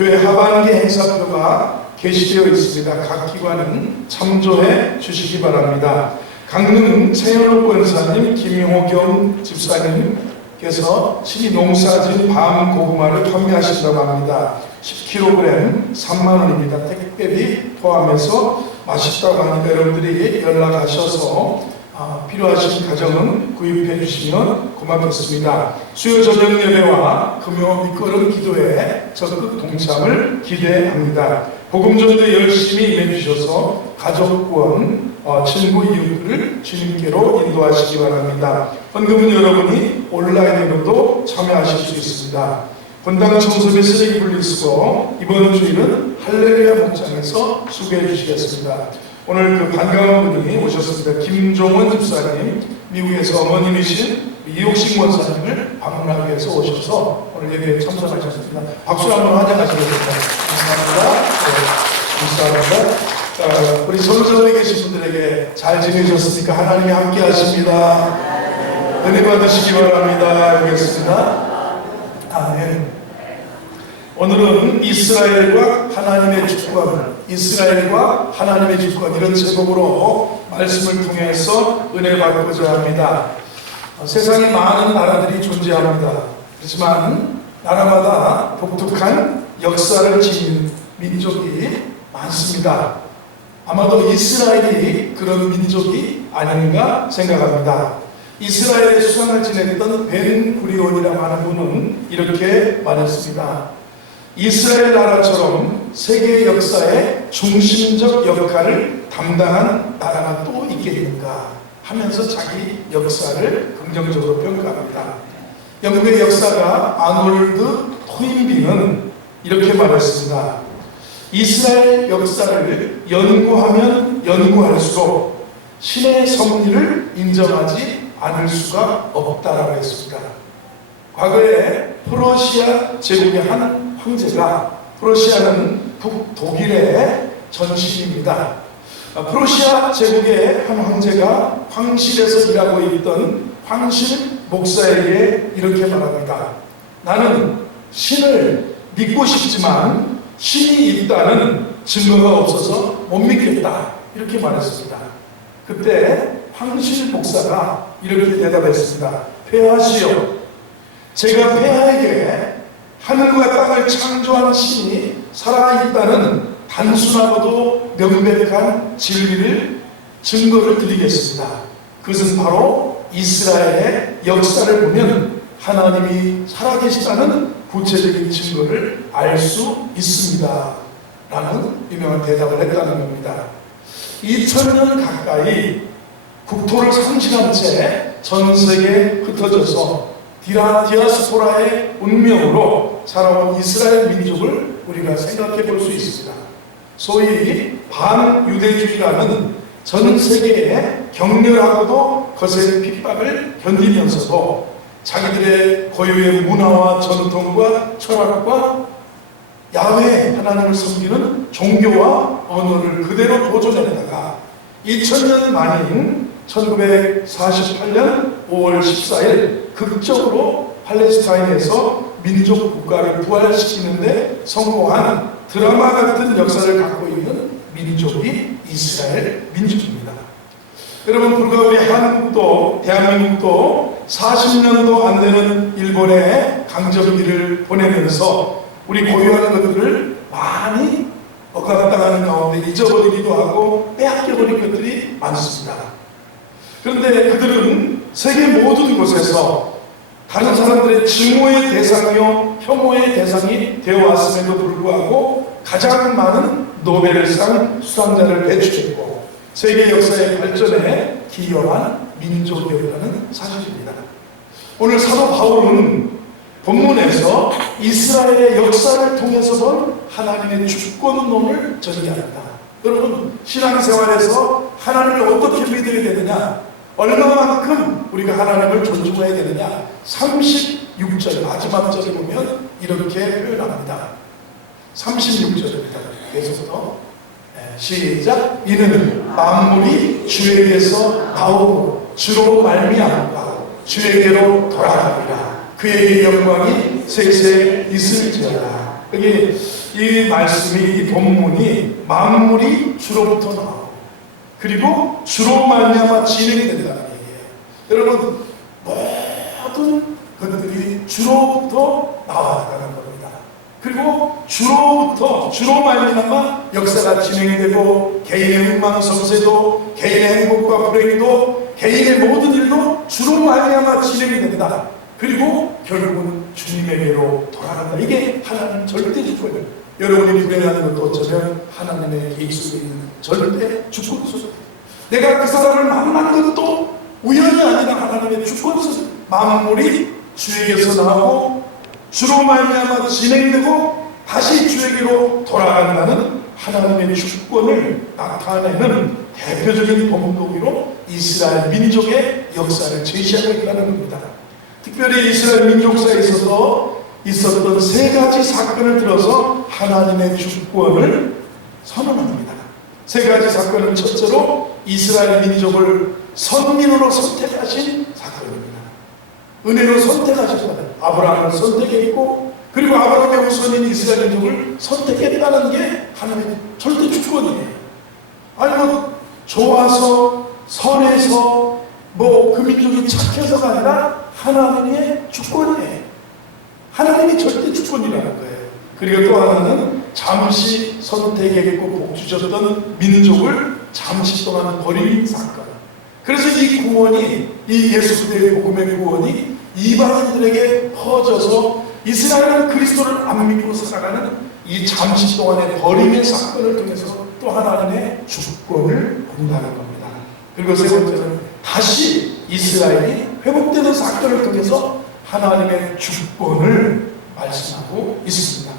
교회 하반기 행사표가 게시되어 있습니다. 각 기관은 참조해 주시기 바랍니다. 강릉 최현욱 권사님, 김호경 집사님께서 신이 농사진 밤 고구마를 판매하신다고 합니다. 10kg 3만원입니다. 택배비 포함해서 맛있다고 하니까 여러분들이 연락하셔서 필요하신 가정은 구입해 주시면 고맙겠습니다. 수요 저녁 예배와 금요 밑거름 기도에 적극 동참을 기대합니다. 복음전도에 열심히 임해주셔서 가족 구원, 친구 이웃들을 주님께로 인도하시기 바랍니다. 헌금은 여러분이 온라인으로도 참여하실 수 있습니다. 본당 청소배 쓰레기 분리수거 이번 주일은 할렐루야 목장에서 수고해 주시겠습니다. 오늘 그 반가운 분이 오셨습니다. 김종원 집사님, 미국에서 어머님이신 이옥신 권사님을 방문하기 위해서 오셔서 오늘 예배에 참석하셨습니다. 박수 한번 환영하시겠습니다. 감사합니다. 네, 감사합니다. 우리 전전에 계신 분들에게 잘 지내셨습니까? 하나님이 함께 하십니다. 은혜 받으시기 바랍니다. 알겠습니다. 아멘. 오늘은 이스라엘과 하나님의 주권, 이스라엘과 하나님의 주권 이런 제목으로 말씀을 통해서 은혜를 받고자 합니다. 세상에 많은 나라들이 존재합니다. 그렇지만 나라마다 독특한 역사를 지닌 민족이 많습니다. 아마도 이스라엘이 그런 민족이 아닌가 생각합니다. 이스라엘의 수상을 지냈던 벤 구리온이라고 하는 분은 이렇게 말했습니다. 이스라엘 나라처럼 세계 역사의 중심적 역할을 담당한 나라가 또 있겠는가 하면서 자기 역사를 긍정적으로 평가합니다. 영국의 역사가 아놀드 토인비는 이렇게 말했습니다. 이스라엘 역사를 연구하면 연구할수록 신의 섭리를 인정하지 않을 수가 없다라고 했습니다. 과거에 프로시아 제국의 한 황제가, 프로시아는 북독일의 전신입니다. 프로시아 제국의 한 황제가 황실에서 일하고 있던 황실 목사에게 이렇게 말합니다. 나는 신을 믿고 싶지만 신이 있다는 증거가 없어서 못 믿겠다. 이렇게 말했습니다. 그때 황실 목사가 이렇게 대답했습니다. 폐하시오. 제가 폐하에게 하늘과 땅을 창조한 신이 살아있다는 단순하고도 명백한 진리를 증거를 드리겠습니다. 그것은 바로 이스라엘의 역사를 보면 하나님이 살아계시다는 구체적인 증거를 알 수 있습니다. 라는 유명한 대답을 했다는 겁니다. 2000년 가까이 국토를 상실한 채 전 세계에 흩어져서 디아스포라의 운명으로 살아온 이스라엘 민족을 우리가 생각해 볼 수 있습니다. 소위 반유대주의라는 전 세계의 격렬하고도 거센 핍박을 견디면서도 자기들의 고유의 문화와 전통과 철학과 야훼 하나님을 섬기는 종교와 언어를 그대로 보존해내다가 2000년 만인 1948년 5월 14일 극적으로 팔레스타인에서 민족 국가를 부활시키는데 성공한 드라마 같은 역사를 갖고 있는 민족이 이스라엘 민족입니다. 여러분, 불과 우리 한국도 대한민국도 40년도 안 되는 일본의 강점기를 보내면서 우리 고유하는 것들을 많이 억압당하는 가운데 잊어버리기도 하고 빼앗겨버린 것들이 많습니다. 그런데 그들은 세계 모든 곳에서 다른 사람들의 증오의 대상이요 혐오의 대상이 되어왔음에도 불구하고 가장 많은 노벨상 수상자를 배출했고 세계 역사의 발전에 기여한 민족이라는 사실입니다. 오늘 사도 바울은 본문에서 이스라엘의 역사를 통해서 본 하나님의 주권론을 전개합니다. 여러분, 신앙생활에서 하나님을 어떻게 믿어야 되느냐, 얼마만큼 우리가 하나님을 존중해야 되느냐, 36절 마지막 절에 보면 이렇게 표현합니다. 36절입니다. 계속해서 시작. 이는 만물이 주에게서 나오고 주로 말미암아 주에게로 돌아가리라. 그에게 영광이 세세 있을지어다. 여기 이 말씀이, 이 본문이 만물이 주로부터 나오고 그리고 주로 말미암아 진행이 된다는 얘기예요. 여러분, 모든 것들이 주로부터 나와나가는 겁니다. 그리고 주로 말미암아 역사가 진행이 되고 개인의 흥망성쇠도, 개인의 행복과 불행도, 개인의 모든 일도 주로 말미암아 진행이 된다. 그리고 결국은 주님에게로 돌아간다. 이게 하나님 절대 주권이에요. 여러분이 불행하는 것도 어쩌면 하나님의 계획 속에 있는 절대 주권 속에, 내가 그 사람을 만난 것도 우연이 아니라 하나님의 주권 속에, 만물이 주에게서 나오고 주로 말미암아 진행되고 다시 주에게로 돌아간다는 하나님의 주권을 나타내는 대표적인 본보기로 이스라엘 민족의 역사를 제시하고 있다는 겁니다. 특별히 이스라엘 민족사에 있어서 있었던 세 가지 사건을 들어서 하나님의 주권을 선언합니다. 세 가지 사건은 첫째로 이스라엘 민족을 선민으로 선택하신 사건입니다. 은혜로 선택하셨습니다. 아브라함을 선택했고, 그리고 아브라함의 후손인 이스라엘 민족을 선택했다는 게 하나님의 절대 주권이에요. 아니 좋아서 선해서 그 민족이 착해서가 아니라 하나님의 주권이에요. 하나님이 절대 주권이라는 거예요. 그리고 또 하나는 잠시 선택했고 복 주셨던 민족을 잠시 동안 버린 사건. 그래서 이 구원이, 이 예수 그리스도의 복음의 구원이 이방인들에게 퍼져서 이스라엘은 그리스도를 안 믿고 살아가는 이 잠시 동안의 버림의 사건을 통해서 또 하나님의 주권을 본다는 겁니다. 그리고 세 번째는 다시 이스라엘이 회복되는 사건을 통해서 하나님의 주권을 말씀하고 있습니다.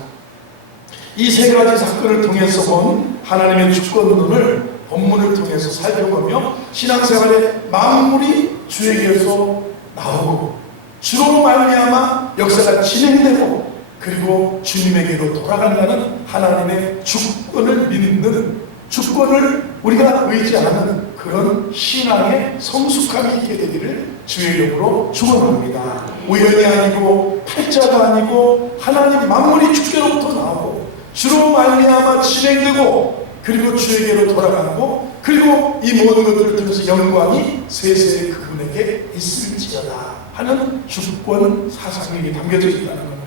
이 세 가지 사건을 통해서 본 하나님의 주권론을 본문을 통해서 살펴보며 신앙생활의 만물이 주에게서 나오고 주로 말미암아 역사가 진행되고 그리고 주님에게로 돌아간다는 하나님의 주권을 믿는, 주권을 우리가 의지하는 그런 신앙의 성숙함이 있게 되기를 주의 이름으로 축원합니다. 우연이 아니고 팔자가 아니고 하나님 만물이 주께로부터 나오고 주로 말미암아 진행되고 그리고 주에게로 돌아가고 그리고 이 모든 것들을 통해서 영광이 세세의 그분에게 있을지어다 하는 주권 사상이 담겨져 있다는 겁니다.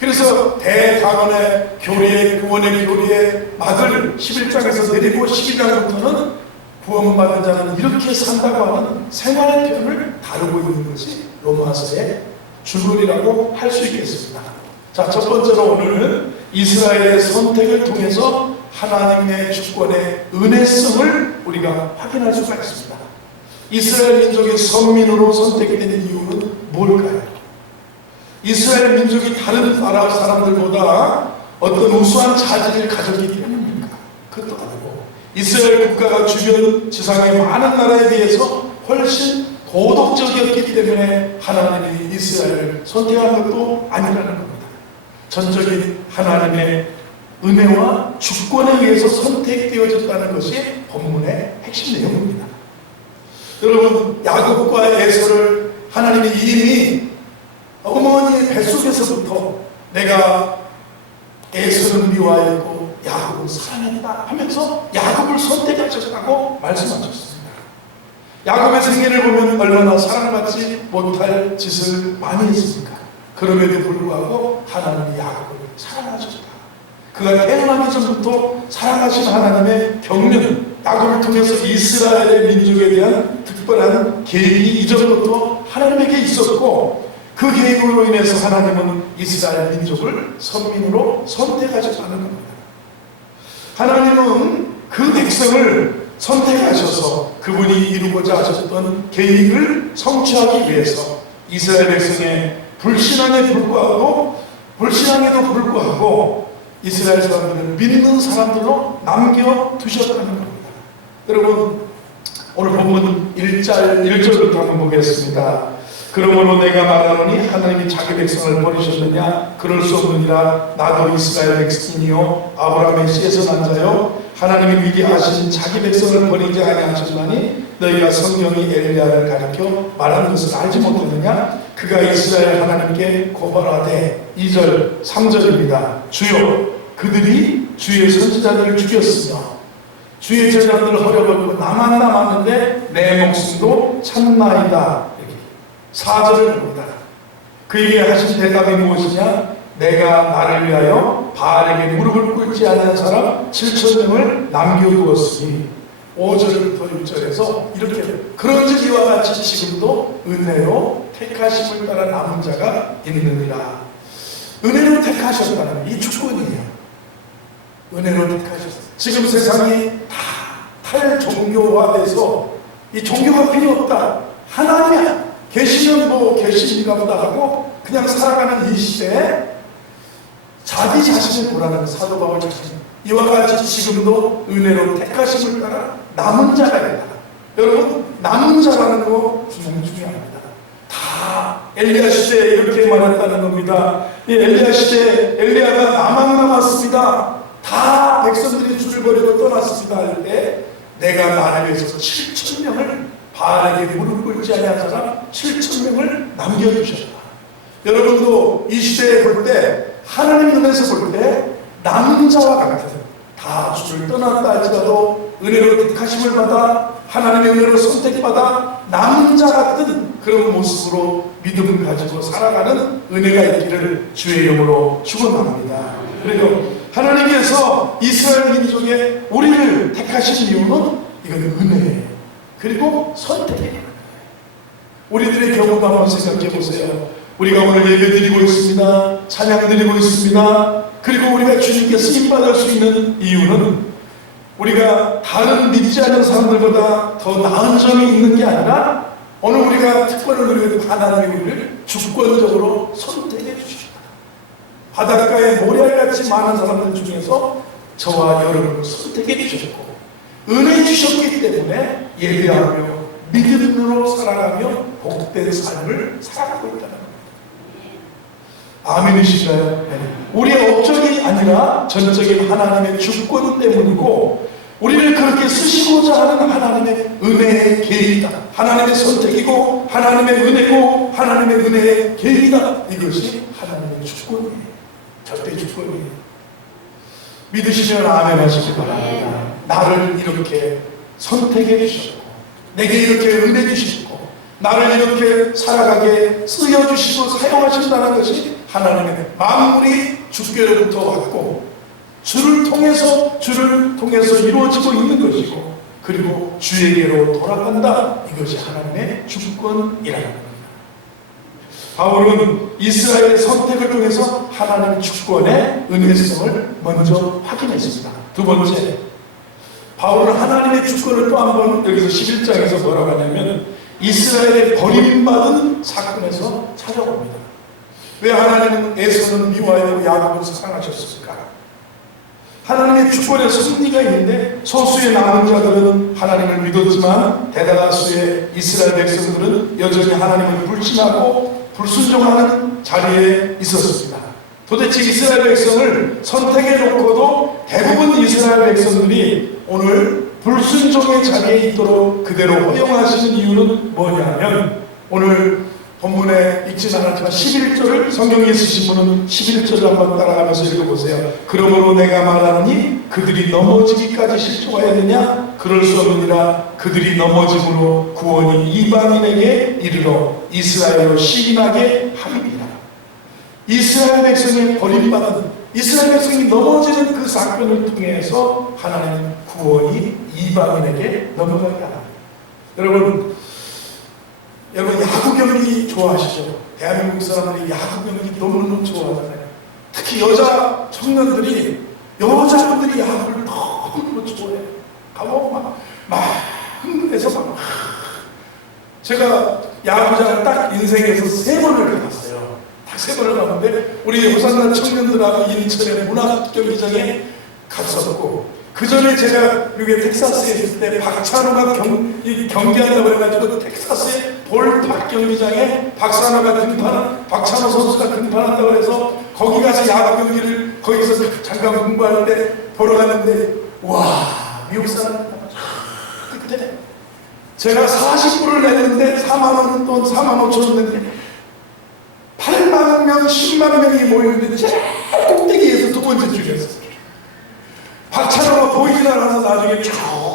그래서 대강원의 교리의, 구원의 교리의 막을 11장에서 내리고 12장부터는 구원받은 자는 이렇게 산다고 하는 생활의 표현을 다루고 있는 것이 로마서의 줄거리라고 할 수 있겠습니다. 자, 첫 번째로 오늘은 이스라엘의 선택을 통해서 하나님의 주권의 은혜성을 우리가 확인할 수가 있습니다. 이스라엘 민족이 선민으로 선택된 이유는 뭘까요? 이스라엘 민족이 다른 아랍 사람들보다 어떤 우수한 자질을 가졌기 때문입니까? 그것도 아니고 이스라엘 국가가 주변 지상의 많은 나라에 비해서 훨씬 도덕적이었기 때문에 하나님이 이스라엘을 선택한 것도 아니라는 겁니다. 전적인 하나님의 은혜와 주권에 의해서 선택되어졌다는 것이 본문의 핵심 내용입니다. 여러분, 야곱과 에서를 하나님이 이미 어머니의 뱃속에서부터 내가 에서는 미워하였고 야곱은 사랑한다 하면서 야곱을 선택하셨다고 말씀하셨습니다. 야곱의 생애를 보면 얼마나 사랑받지 못할 짓을 많이 했습니까? 그럼에도 불구하고 하나님이 야곱을 사랑하셨다. 그가 태어나기 전부터 사랑하신 하나님의 경륜, 야곱을 통해서 이스라엘의 민족에 대한 특별한 계획이 이전부터 하나님에게 있었고 그 계획으로 인해서 하나님은 이스라엘 민족을 선민으로 선택하셨다는 겁니다. 하나님은 그 백성을 선택하셔서 그분이 이루고자 하셨던 계획을 성취하기 위해서 이스라엘 백성의 불신앙에도 불구하고 이스라엘 사람들을 믿는 사람들로 남겨두셨다는 겁니다. 여러분, 오늘 본문 1절부터 한번 보겠습니다. 그러므로 내가 말하노니 하나님이 자기 백성을 버리셨느냐? 그럴 수 없느니라. 나도 이스라엘 백성이요 아브라함의 씨에서 난 자요 하나님이 미리 아신 자기 백성을 버리지 아니하셨나니 너희가 성령이 엘리야를 가리켜 말하는 것을 알지 못하느냐? 그가 이스라엘 하나님께 고발하되 2절 3절입니다. 주여 그들이 주의 선지자들을 죽였으며 주의 제자들을 허려버리고 나만 남았는데 내 목숨도 참나이다. 4절을 봅니다. 그에게 하신 대답이 무엇이냐? 내가 나를 위하여 바알에게 무릎을 꿇지 않은 사람 7,000명을 남겨두었으니 5절부터 6절에서 이렇게 그런즉 이와 같이 지금도 은혜로 택하심을 따라 남은 자가 있느니라. 은혜로 택하셨다는 이 주권이에요. 은혜로 택하셨어요. 지금 세상이 다 탈종교화돼서 이 종교가 필요 없다. 하나님이야. 계시면 뭐 계시인가 보다 하고 그냥 살아가는 이 시대에 자기 자신을 보라는 사도 바울 자신 이와 같이 지금도 은혜로 택하심을 따라 남은 자가 있다. 여러분 남은 자라는 거 중요합니다. 다 엘리야 시대에 이렇게 말했다는 겁니다. 이 엘리야 시대에 엘리야가 나만 남았습니다. 다 백성들이 줄을 버리고 떠났습니다 할 때 내가 나를 위해서 7,000명을 바알에게 무릎 꿇지 아니한 사람 7,000명을 남겨주셨다. 여러분도 이 시대에 볼 때 하나님 눈에서 볼 때 남은 자와 같은 다 주를 떠났다 할지라도 은혜로 택하심을 받아 하나님의 은혜로 선택받아 남은 자 같은 그런 모습으로 믿음을 가지고 살아가는 은혜가 있기를 주의 이름으로 축원합니다. 그리고 하나님께서 이스라엘 민족에 우리를 택하신 이유는 이건 은혜예요. 그리고 선택이에요. 우리들의 경우도 한번 생각해 보세요. 우리가 오늘 예배 드리고 있습니다. 찬양 드리고 있습니다. 그리고 우리가 주님께 쓰임받을 수 있는 이유는 우리가 다른 믿지 않는 사람들보다 더 나은 점이 있는 게 아니라 오늘 우리가 특권을 누리는 하나님이 우리를 주권적으로 선택해 주십니다. 바닷가에 모래알같이 많은 사람들 중에서 저와 여러분을 선택해 주셨고 은혜 주셨기 때문에 예배하며 믿음으로 살아가며 복된 삶을 살아가고 있다는 겁니다. 아멘이신가요? 네. 우리의 업적이 아니라 전적인 하나님의 주권 때문이고 우리를 그렇게 쓰시고자 하는 하나님의 은혜의 계획이다. 하나님의 선택이고 하나님의 은혜고 하나님의 은혜의 계획이다. 이것이 하나님의 주권이에요. 절대 주권이에요. 믿으시면 아멘 하시기 바랍니다. 나를 이렇게 선택해 주셨고 내게 이렇게 은혜 주시고 나를 이렇게 살아가게 쓰여주시고 사용하신다는 것이 하나님의 만물이 주께로부터 왔고 주를 통해서 이루어지고 있는 것이고 그리고 주에게로 돌아간다. 이것이 하나님의 주권이라는 겁니다. 바울은 이스라엘의 선택을 통해서 하나님의 주권의 은혜성을 먼저 확인했습니다. 두 번째, 바울은 하나님의 주권을 또 한 번 여기서 11장에서 뭐라고 하냐면 이스라엘의 버림받은 사건에서 찾아봅니다. 왜 하나님은 에서는 미워하고 야곱을 사랑하셨을까? 하나님의 주권의 승리가 있는데 소수의 남은 자들은 하나님을 믿었지만 대다수의 이스라엘 백성들은 여전히 하나님을 불신하고 불순종하는 자리에 있었습니다. 도대체 이스라엘 백성을 선택해 놓고도 대부분 이스라엘 백성들이 오늘 불순종의 자리에 있도록 그대로 허용하시는 이유는 뭐냐면 오늘 본문에 읽지는 않았지만 11절을 성경에 쓰신 분은 11절을 한번 따라가면서 읽어보세요. 그러므로 내가 말하노니 그들이 넘어지기까지 실족하였느냐? 그럴 수 없느니라. 그들이 넘어짐으로 구원이 이방인에게 이르러 이스라엘로 시인하게 함이니라. 이스라엘 백성이 버림받은 이스라엘 백성이 넘어지는 그 사건을 통해서 하나님은 구원이 이방인에게 넘어가게 합니다. 여러분 야구 경기 좋아하시죠? 대한민국 사람들이 야구 경기 너무너무 좋아하잖아요. 특히 여자 청년들이 여자분들이 야구를 너무너무 좋아해요. 가고 막 흥분해서 막 제가 야구장을 딱 인생에서 3번을 가봤어요. 딱 3번을 가봤는데 우리 호산단 청년들하고 인천의 문화경기장에 갔었고 그 전에 제가 여기 텍사스에 있을 때 박찬호가 경기한다고 해가지고 텍사스에 볼탁 경기장에 박찬호 선수가 등판한다고 해서 거기 가서 야구 경기를 거기서 잠깐 공부할 때 보러 갔는데, 와, 미국 사람입니다. 그때 제가 40불을 냈는데 4만 원, 4만 5천 원 냈는데 8만 명, 10만 명이 모였는데 제일 꼭대기에서 두 번째 줄이었어요. 박찬호가 보이지 않아서 나중에 쭉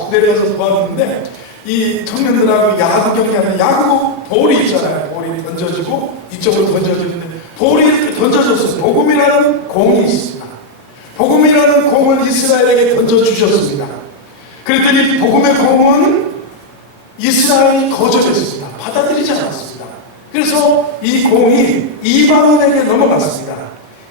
내려서 봤는데, 이 청년들하고 야구 경기하는 야구 볼이 있잖아요. 볼이 던져지고 이쪽으로 던져지는데 볼이 이렇게 던져졌어요. 복음이라는 공이 있습니다. 복음이라는 공을 이스라엘에게 던져주셨습니다. 그랬더니 복음의 공은 이스라엘이 거절했습니다. 받아들이지 않았습니다. 그래서 이 공이 이방인에게 넘어갔습니다.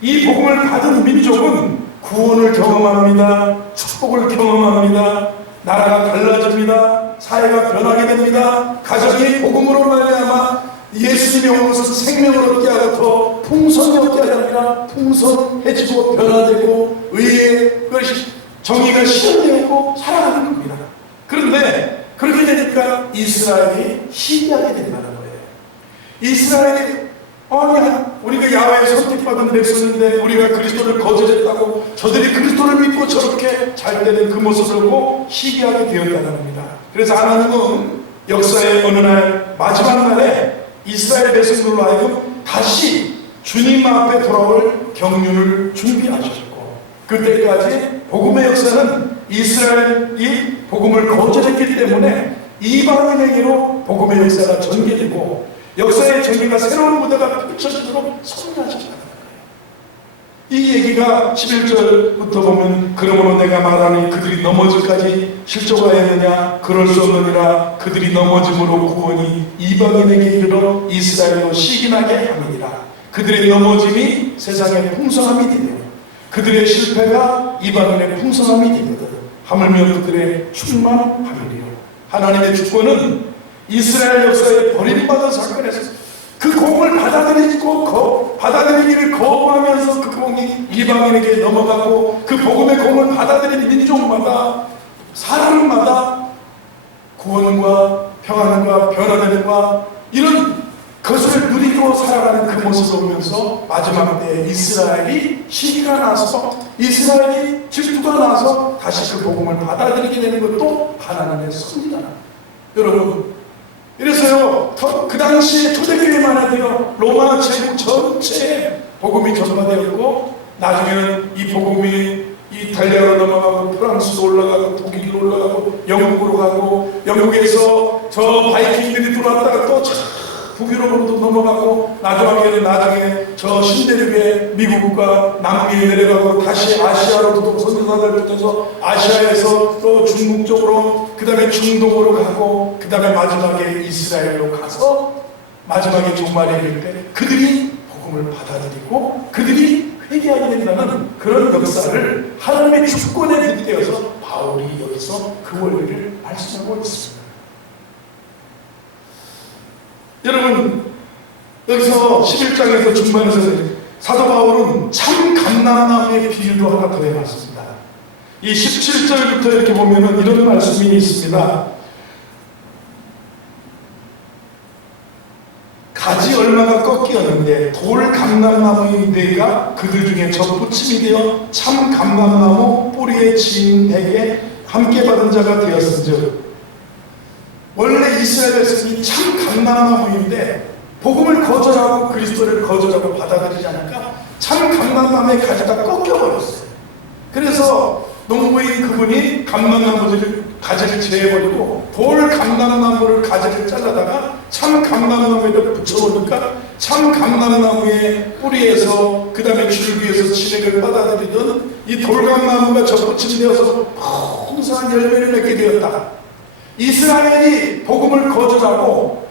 이 복음을 받은 민족은 구원을 경험합니다. 축복을 경험합니다. 나라가 달라집니다. 사회가 변하게 됩니다. 가정이 복음으로 말미암아 예수님이 오셔서 생명을 얻게 하고 더 풍성히 얻게 하게 아니라 풍성해지고 변화되고 의의 것이 정의가 실현되고 살아가는 겁니다. 그런데 그렇게 되니까 이스라엘이 희귀하게 된다는 거예요. 이스라엘이 우리가 야훼의 선택받은 백성인데 우리가 그리스도를 거절했다고 저들이 그리스도를 믿고 저렇게 잘 되는 그 모습을 보고 희귀하게 되었다는 겁니다. 그래서 하나님은 역사의 어느 날 마지막 날에 이스라엘 백성들로 하여금 다시 주님 앞에 돌아올 경륜을 준비하셨고, 그때까지 복음의 역사는 이스라엘이 복음을 거절했기 때문에 이방인에게로 복음의 역사가 전개되고 역사의 전개가 새로운 무대가 펼쳐지도록 섭리하셨다는 거예요. 이 얘기가 11절부터 보면, 그러므로 내가 말하니 그들이 넘어질까지 실족하였느냐, 그럴 수 없느니라. 그들이 넘어짐으로 구원이 이방인에게 이르러 이스라엘로 시기나게 함이니라. 그들의 넘어짐이 세상의 풍성함이 되며 그들의 실패가 이방인의 풍성함이 되거든. 하물며 그들의 충만함이리요. 하나님의 주권은 이스라엘 역사에 버림받은 사건에서 그 공을 받아들이기를 거부하면서 그 공이 이방인에게 넘어가고, 그 복음의 공을 받아들인 민족마다, 사람마다 구원과 평안과 변화됨과 이런 것을 누리고 살아가는 그 모습을 보면서 마지막 때에 이스라엘이 시기가 나서, 이스라엘이 질투가 나서 다시 그 복음을 받아들이게 되는 것도 하나님의 섭리다. 여러분, 이래서요, 그 당시에 초대교회만 해도요, 로마 제국 전체에 복음이 전파되었고, 나중에는 이 복음이 이탈리아로 넘어가고 프랑스로 올라가고 독일로 올라가고 영국으로 가고, 영국에서 저 바이킹들이 들어왔다가 또 북유럽으로도 넘어가고, 나중에 저 신대륙의 미국과 남미에 내려가고 다시 아시아로도 선교사들 붙어서 아시아에서 또 중국 쪽으로, 그 다음에 중동으로 가고, 그 다음에 마지막에 이스라엘로 가서 마지막에 종말에 이를 때 그들이 복음을 받아들이고 그들이 회개하게 된다는 그런 역사를 하나님의 주권에 빗대어서 바울이 여기서 그 원리를 말씀하고 있습니다. 여러분, 여기서 11장에서 중반에서 사도 바울은 참 감람나무의 비유도 하나 더 해봤습니다. 이 17절부터 이렇게 보면은 이런 말씀이 있습니다. 가지 얼마가 꺾이었는데 돌 감람나무의 네가 그들 중에 접붙임이 되어 참 감람나무 뿌리에 진 백에 함께 받은 자가 되었은즉, 원래 이스라엘 백성이 참 감람나무인데 복음을 거절하고 그리스도를 거절하고 받아들이지 않으니까 참 감람나무의 가지가 꺾여버렸어요. 그래서 농부인 그분이 감람나무를 가지를 제해버리고 돌 감람나무를 가지를 잘라다가 참 감람나무에다 붙여보니까 참 감람나무의 뿌리에서, 그 다음에 줄기에서 진액을 받아들이던 이 돌감나무가 접붙임되어서 풍성한 열매를 맺게 되었다. 이스라엘이 복음을 거절하고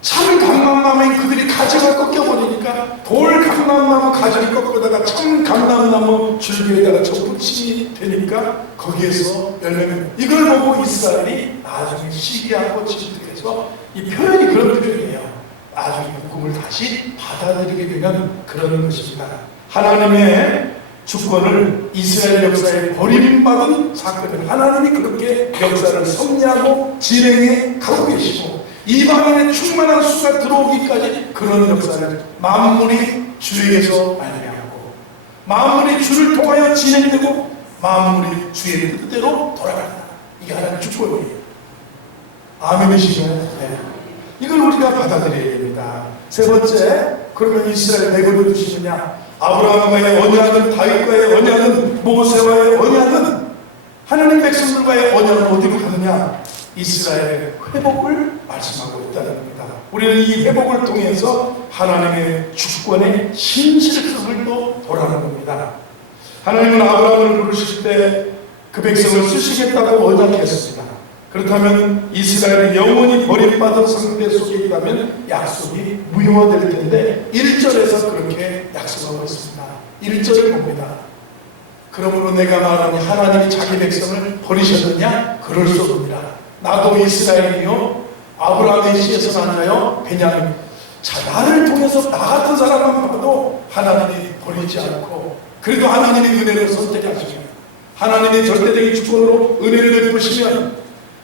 참 감람나무인 그들이 가지가 꺾여버리니까 돌 감람나무 가지를 꺾어다가 참 감람나무 줄기에다가 접붙임이 되니까 거기에서 열매를, 이걸 보고 이스라엘이 나중에 시기하고 질투해서, 이 표현이 그런 표현이에요. 나중에 복음을 다시 받아들이게 되는 그런 것입니다. 하나님의 주권을 이스라엘 역사에 버림받은 사건을 하나님이 그렇게 역사를 섭리하고 진행해 가고 계시고, 이방인의 충만한 수가 들어오기까지 그런 역사를 만물이 주에게서 말미암고 만물이 주를 통하여 진행되고 만물이 주의 뜻대로 돌아간다. 이게 하나님의 축복이에요. 아멘이시죠? 네. 이걸 우리가 받아들여야 됩니다. 세 번째, 그러면 이스라엘 내버려 두시느냐? 아브라함과의 언약은, 다윗과의 언약은, 모세와의 언약은, 하나님 백성들과의 언약은 어디로 가느냐? 이스라엘의 회복을 말씀하고 있다는 겁니다. 우리는 이 회복을 통해서 하나님의 주권의 신실성을 또 돌아가는 겁니다. 하나님은 아브라함을 부르실 때 그 백성을 쓰시겠다고 언약했습니다. 그렇다면 이스라엘이 영원히 버림받은 상태 속에 있다면 약속이 무효화될 텐데 1절에서 그렇게 약속하고 있습니다. 1절을 봅니다. 그러므로 내가 말하니 하나님이 자기 백성을 버리셨느냐? 그럴 수 없습니다. 나도 이스라엘이요 아브라함의 씨에서 나나요 베냐민. 자, 나를 통해서 나 같은 사람만 봐도 하나님이 버리지 않고 그래도 하나님이 은혜를 선택하시죠. 하나님이 절대적인 주권으로 은혜를 베푸시면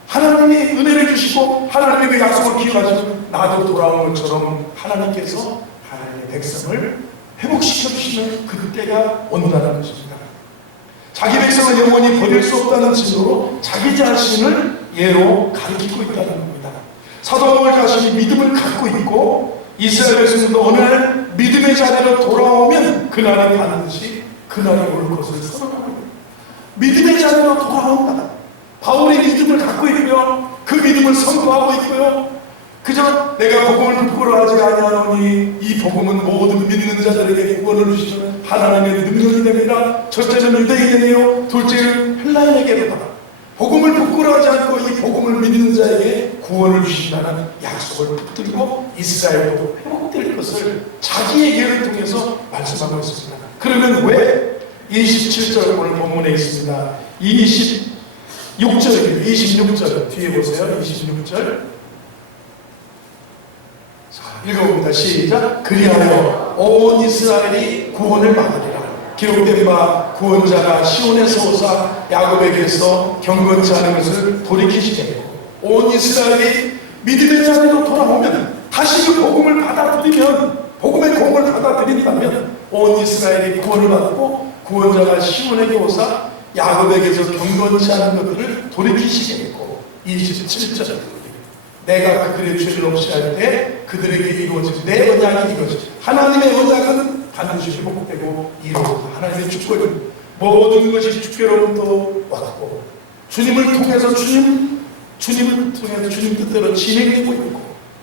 하나님이 은혜를 주시고 하나님의 약속을 기억하시면 나도 돌아온 것처럼 하나님께서 하나님의 백성을 회복시켜 주시는 그때가 온다는 것입니다. 자기 백성을 영원히 버릴 수 없다는 증거로 자기 자신을 예로 가리키고 있다는 겁니다. 사도 바울 자신이 믿음을 갖고 있고 이스라엘 백성들도 어느 날 믿음의 자리로 돌아오면 그날이 반드시 그날이 올 것을 선언하고 있습니다. 믿음의 자리로 돌아온다. 바울이 믿음을 갖고 있고요. 그 믿음을 선포하고 있고요. 그저 내가 복음을 부끄러워하지 아니하노니 이 복음은 모든 믿는 자들에게 구원을 주시는 하나님의 능력이 됩니다. 첫째는 유대인에게요, 둘째는 헬라인에게로 받아. 복음을 부끄러워하지 않고 이 복음을 믿는 자에게 구원을 주신다는 약속을 붙들고 이스라엘도 회복될 것을 자기의 예를 통해서 말씀하고 있습니다. 그러면 왜 27절 오늘 본문에 있습니다. 26절입니다. 26절 뒤에 보세요. 26절 자, 읽어봅니다. 시작. 그리하여 온 이스라엘이 구원을 받으리라. 기록된 바 구원자가 시온에서 오사 야곱에게서 경건치 않은 것을 돌이키시겠고 온 이스라엘이 믿음의 자리로 돌아오면 다시 그 복음을 받아들이면 복음의 공을 받아들인다면 온 이스라엘이 구원을 받고 구원자가 시온에게 오사 야곱에게서 경건치 않은 것들을 돌이키시겠고 27절 내가 그들의 죄를 없이 할 때 그들에게 이루어진 내 언약이 이것이 하나님의 언약은 반드시 회복되고 이루어진다. 하나님의 주권은 모든 것이 주께로부터 왔고 주님을 통해서 주님을 통해서 주님 뜻대로 진행되고 있고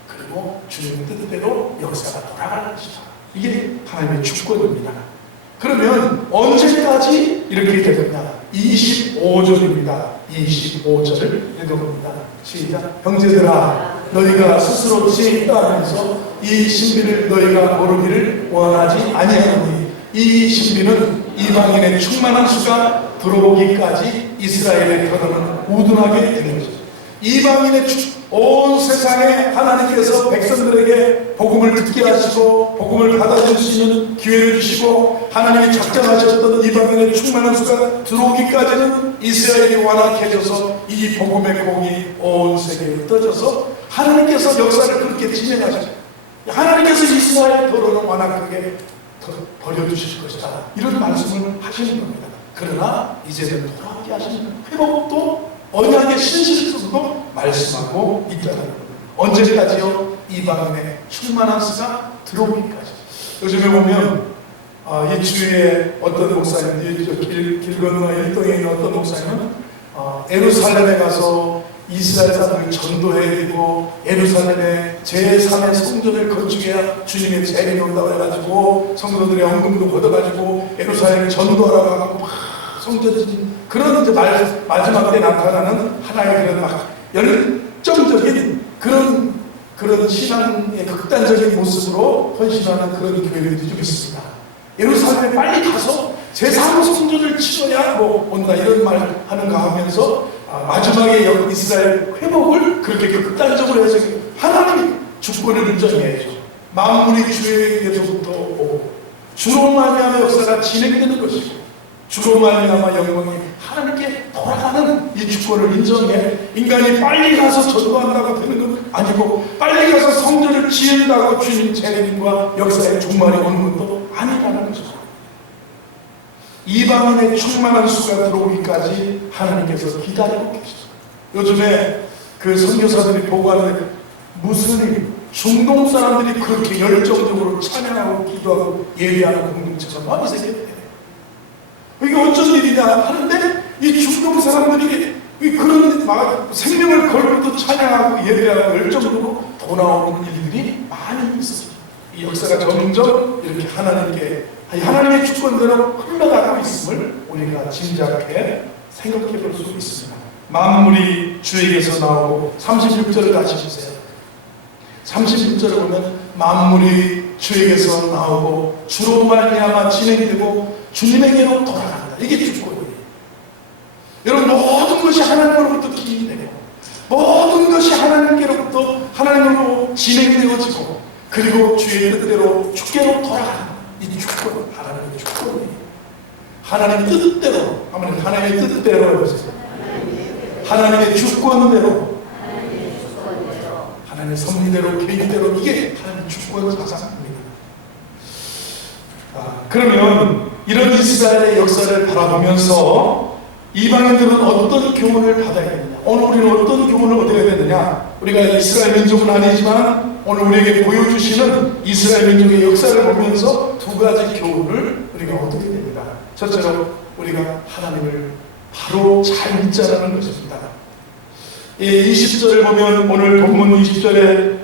그리고 주님 뜻대로 역사가 돌아가는 것이다. 이게 하나님의 주권입니다. 그러면 언제까지 이렇게 되느냐? 25절입니다. 25절을 읽어봅니다. 시작. 형제들아 너희가 스스로 지혜 있다 하면서 이 신비를 너희가 모르기를 원하지 아니하노니 이 신비는 이방인의 충만한 수가 들어오기까지 이스라엘의 혀는 우둔하게 되는 것입니다. 이방인의 온 세상에 하나님께서 백성들에게 복음을 듣게 하시고 복음을 받아줄 수 있는 기회를 주시고 하나님이 작정하셨던 이방인의 충만한 수가 들어오기까지는 이스라엘이 완악해져서 이 복음의 공이 온 세계에 떠져서 하나님께서 역사를 그렇게 진행하셨어요. 하나님께서 이스라엘 도로는 완악하게 버려주실 것이다. 이런 말씀을 하시는 겁니다. 그러나 이제는 돌아오게 하시는 회복도 언약의 신실성도 말씀하고 있다는 겁니다. 언제까지요? 이방인의 충만한 수가 들어오기까지. 요즘에 보면 이 주위에 어떤 목사님, 길 건너 일동에 있는 어떤 목사님은 예루살렘에 가서 이스라엘 사람을 전도해야 되고 예루살렘에 제3의 성전을 건축해야 주님의 재림이 온다고 해가지고 성도들의 헌금도 걷어가지고 예루살렘을 전도하라고 하고 막 성전 그런 이제 마지막 때 나타나는 하나의 그런 막 열정적인 그런 신앙의 극단적인 모습으로 헌신하는 그런 교회들이 좀 있습니다. 예루살렘에 빨리 가서 제3의 성전을 치러야 뭐 온다 이런 말 하는가 하면서 마지막에 이스라엘 회복을 그렇게 극단적으로 해서 하나님이 주권을 인정해야죠. 만물이 주에게서부터 오고 주로 말미암아 역사가 진행되는 것이고 주로 말미암아 영광이 하나님께 돌아가는 이 주권을 인정해. 인간이 빨리 가서 전도한다고 되는 건 아니고, 빨리 가서 성전을 지은다고 주님 재림과 역사의 종말이 오는 것도 아니라는 거죠. 이방인의 충만한 수가 들어오기까지 하나님께서 기다리고 계셨어요. 요즘에 그 선교사들이 보고하는데, 무슬림, 중동 사람들이 그렇게 열정적으로 찬양하고 기도하고 예배하는 공동체가 많이 생겼대요. 이게 어쩐 일이냐 하는데, 이 중동 사람들이 그런 생명을 걸고도 찬양하고 예배하고 열정적으로 더 나오는 일들이 많이 있었어요. 이 역사가 점점 이렇게 하나님의 주권대로 흘러가고 있음을 우리가 짐작해 생각해 볼 수 있습니다. 만물이 주에게서 나오고, 36절을 다시 보세요. 36절을 보면 만물이 주에게서 나오고 주로 말미암아 진행되고 주님에게로 돌아간다. 이게 주권이에요. 여러분, 모든 것이 하나님으로부터 기인되고, 모든 것이 하나님으로 진행되어지고, 그리고 주의 뜻대로 주께로 돌아가는 이 주권, 하나님의 주권이에요. 하나님의 뜻대로, 하나님의 뜻대로 해보세요. 하나님의 주권대로, 하나님의 섭리대로, 계획대로, 이게 하나님의 주권 사상입니다. 그러면 이런 이스라엘의 역사를 바라보면서 이방인들은 어떤 교훈을 받아야 되느냐, 오늘 우리는 어떤 교훈을 얻어야 되느냐, 우리가 이스라엘 민족은 아니지만 오늘 우리에게 보여주시는 이스라엘 민족의 역사를 보면서 두 가지 교훈을 우리가 얻게 됩니다. 첫째로, 우리가 하나님을 바로 잘 믿자라는 것입니다. 20절을 보면, 오늘 본문 20절에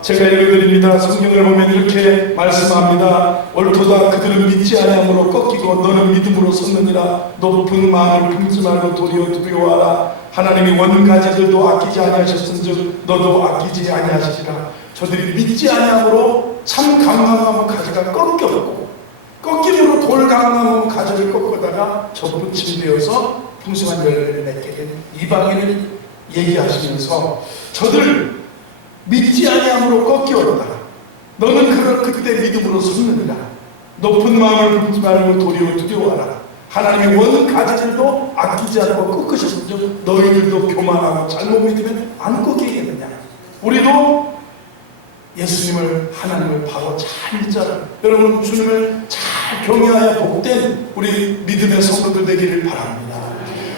제가 읽어드립니다. 성경을 보면 이렇게 말씀합니다. 옳도다. 그들은 믿지 아니함으로 꺾이고 너는 믿음으로 섰느니라. 높은 마음을 품지 말고 도리어 두려워하라. 하나님이 원가지들도 아끼지 아니하셨은즉 너도 아끼지 아니하시리라. 저들이 믿지 아니함으로 참 강강하면 가지가 꺾였고, 꺾임으로 돌 강강하면 가지를 꺾다가 접붙임되어서 풍성한 열매를 맺게 되는 이방인을 얘기하시면서, 저들 믿지 아니함으로 꺾여왔다. 너는 그때 믿음으로 섰느니라. 높은 마음을 품지 말고 도리어 두려워하라. 하나님의 원 가지들도 아끼지 않고 꺾으셨으면 너희들도 교만하고 잘못 믿으면 안 꺾이겠느냐. 우리도 예수님을, 하나님을 바로 잘 믿자라. 여러분, 주님을 잘 경외하여 복된 우리 믿음의 성도들 되기를 바랍니다.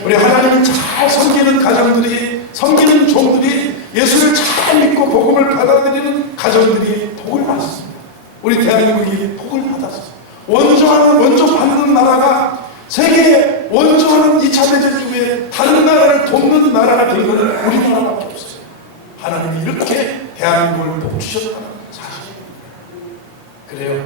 우리 하나님을 잘 섬기는 가정들이, 섬기는 종들이, 예수를 잘 믿고 복음을 받아들이는 가정들이 복을 받았습니다. 우리 대한민국이 복을 받았습니다. 원조받는 나라가 세계에 원조하는 2차 대전 이후에 다른 나라를 돕는 나라가 된 것은 우리나라밖에 없어요. 하나님이 이렇게 대한민국을 복 주셨다는 사실입니다. 그래요.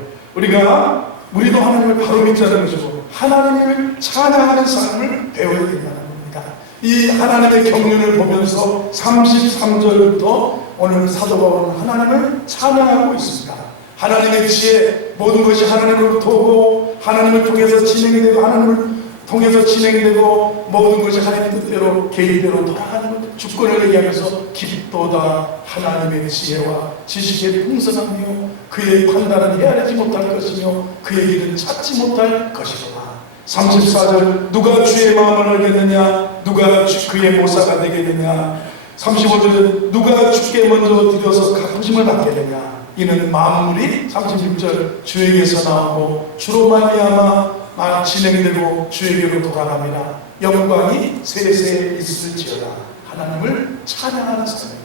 우리도 하나님을 바로 믿자는 것이고, 하나님을 찬양하는 삶을 배워야 된다는 겁니다. 이 하나님의 경륜을 보면서 33절부터 오늘 사도 바울은 하나님을 찬양하고 있습니다. 하나님의 지혜, 모든 것이 하나님으로부터 오고, 하나님을 통해서 진행이 되고, 하나님을 통해서 진행되고, 모든 것이 하나님의 뜻대로 계획대로 돌아가는 주권을 얘기하면서, 깊도다 하나님의 지혜와 지식의 풍성함이요 그의 판단은 헤아리지 못할 것이며 그의 길은 찾지 못할 것이로다. 34절, 누가 주의 마음을 알겠느냐, 누가 그의 모사가 되겠느냐. 35절, 누가 주께 먼저 드려서 값짐을 받게 되냐. 이는 만물이 36절 주에게서 나오고 주로 말미암아 진행되고 주에게로 돌아갑니다. 영광이 세세 있을지어다. 하나님을 찬양하는 삶입니다.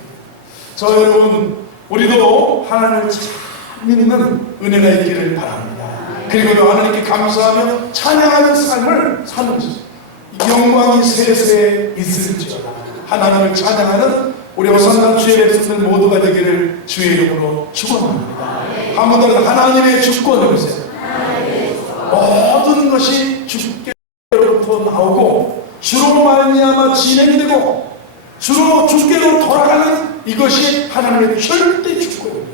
저 여러분, 우리도 하나님을 잘 믿는 은혜가 있기를 바랍니다. 그리고 하나님께 감사하며 찬양하는 삶을 사는 것, 영광이 세세 있을지어다. 하나님을 찬양하는 우리 오산나 주의 백성들 모두가 되기를 주의 이름으로 축원합니다. 한번더 하나님의 주권을 보세요. 모든 것이 주께로부터 나오고 주로 말미암아 진행되고 주로 주께로 돌아가는 이것이 하나님의 절대 주권입니다.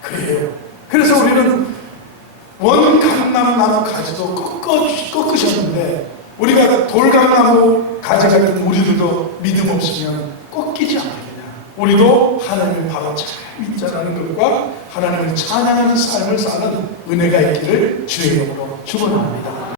그래요. 그래서 우리는 원감나무 나무 가지도 꺾으셨는데, 우리가 돌감나무 가지 같은 우리들도 믿음 없으면 꺾이지 않겠냐. 우리도 하나님을 바로 잘 믿자라는 것과 하나님을 찬양하는 삶을 사는 은혜가 있기를 주의 이름으로 축원합니다.